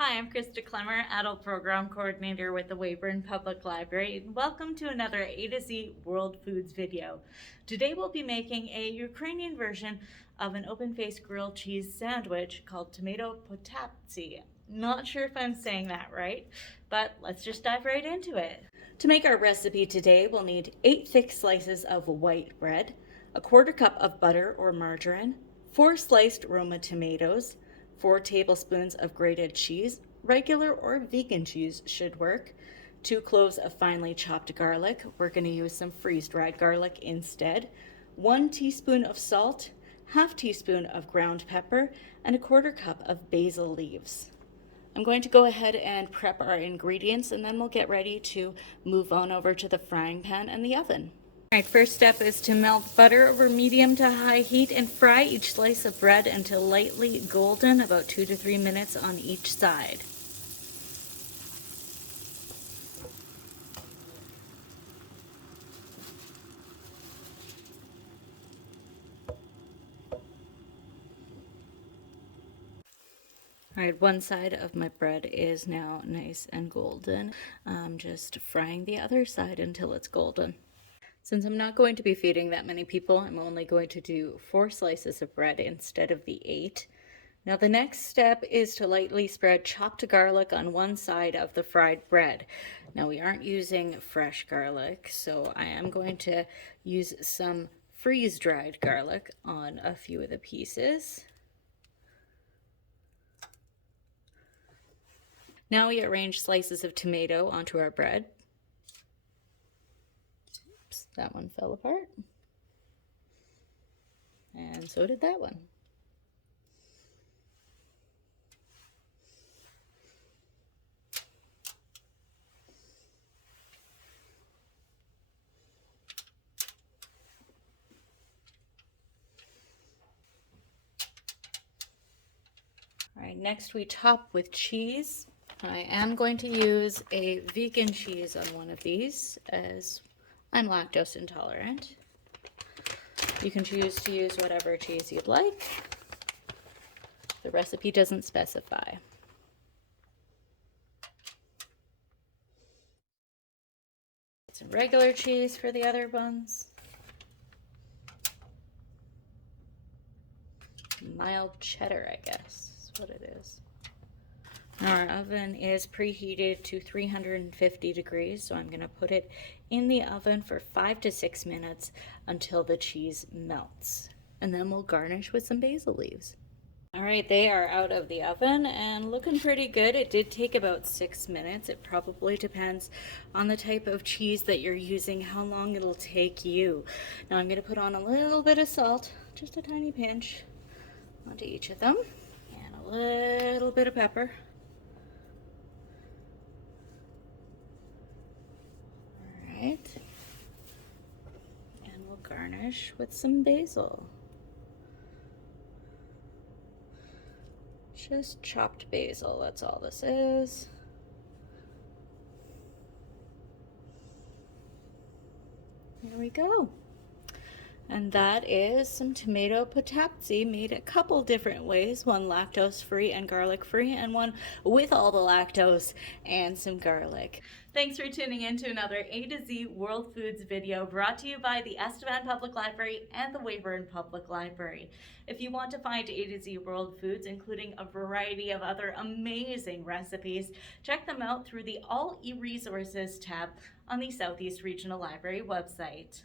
Hi, I'm Krista Clemmer, Adult Program Coordinator with the Weyburn Public Library. Welcome to another A to Z World Foods video. Today we'll be making a Ukrainian version of an open-faced grilled cheese sandwich called tomato potaptsi. Not sure if I'm saying that right, but let's just dive right into it. To make our recipe today, we'll need 8 thick slices of white bread, a quarter cup of butter or margarine, 4 sliced Roma tomatoes, 4 tablespoons of grated cheese, regular or vegan cheese should work, 2 cloves of finely chopped garlic, we're going to use some freeze-dried garlic instead, 1 teaspoon of salt, half teaspoon of ground pepper, and a quarter cup of basil leaves. I'm going to go ahead and prep our ingredients and then we'll get ready to move on over to the frying pan and the oven. Alright, first step is to melt butter over medium to high heat and fry each slice of bread until lightly golden, about 2 to 3 minutes on each side. Alright, one side of my bread is now nice and golden. I'm just frying the other side until it's golden. Since I'm not going to be feeding that many people, I'm only going to do 4 slices of bread instead of the 8. Now the next step is to lightly spread chopped garlic on one side of the fried bread. Now we aren't using fresh garlic, so I am going to use some freeze-dried garlic on a few of the pieces. Now we arrange slices of tomato onto our bread. Oops, that one fell apart. And so did that one. All right, next we top with cheese. I am going to use a vegan cheese on one of these as I'm lactose intolerant. You can choose to use whatever cheese you'd like. The recipe doesn't specify. Some regular cheese for the other buns. Mild cheddar, I guess, is what it is. Our oven is preheated to 350 degrees, so I'm going to put it in the oven for 5 to 6 minutes until the cheese melts. And then we'll garnish with some basil leaves. All right, they are out of the oven and looking pretty good. It did take about 6 minutes. It probably depends on the type of cheese that you're using, how long it'll take you. Now I'm going to put on a little bit of salt, just a tiny pinch, onto each of them, and a little bit of pepper. Right. And we'll garnish with some basil. Just chopped basil, that's all this is. There we go. And that is some tomato potaptsi made a couple different ways, one lactose free and garlic free, and one with all the lactose and some garlic. Thanks for tuning in to another A to Z World Foods video brought to you by the Estevan Public Library and the Weyburn Public Library. If you want to find A to Z World Foods, including a variety of other amazing recipes, check them out through the All E-Resources tab on the Southeast Regional Library website.